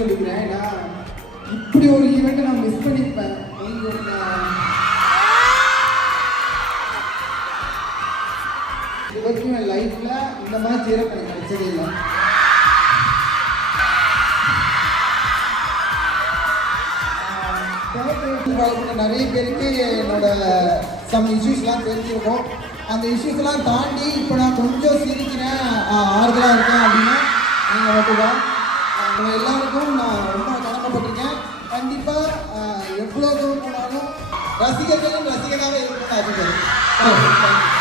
சொல்லிக்கிறேன். நான் இப்படி ஒரு ஈவெண்ட்டை நான் மிஸ் பண்ணியிருப்பேன். இது வரைக்கும் என் லைஃப்பில் இந்த மாதிரி சீரம் எனக்கு கிடைச்சதே இல்லை. நிறைய பேருக்கு என்னோட சம் இஷ்யூஸ்லாம் தெரிஞ்சிருக்கும். அந்த இஷ்யூஸ்லாம் தாண்டி இப்போ நான் கொஞ்சம் சிரிக்கிறேன், ஆறுதலாக இருக்கேன் அப்படின்னா நீங்கள் மட்டும்தான். உங்கள் எல்லாருக்கும் நான் ரொம்ப கடமைப்பட்டிருக்கேன். கண்டிப்பாக எவ்வளோ தூரம் போனாலும் ரசிகர்களும் ரசிகராக இருக்கணும்னு ஆசைப்படுறேன்.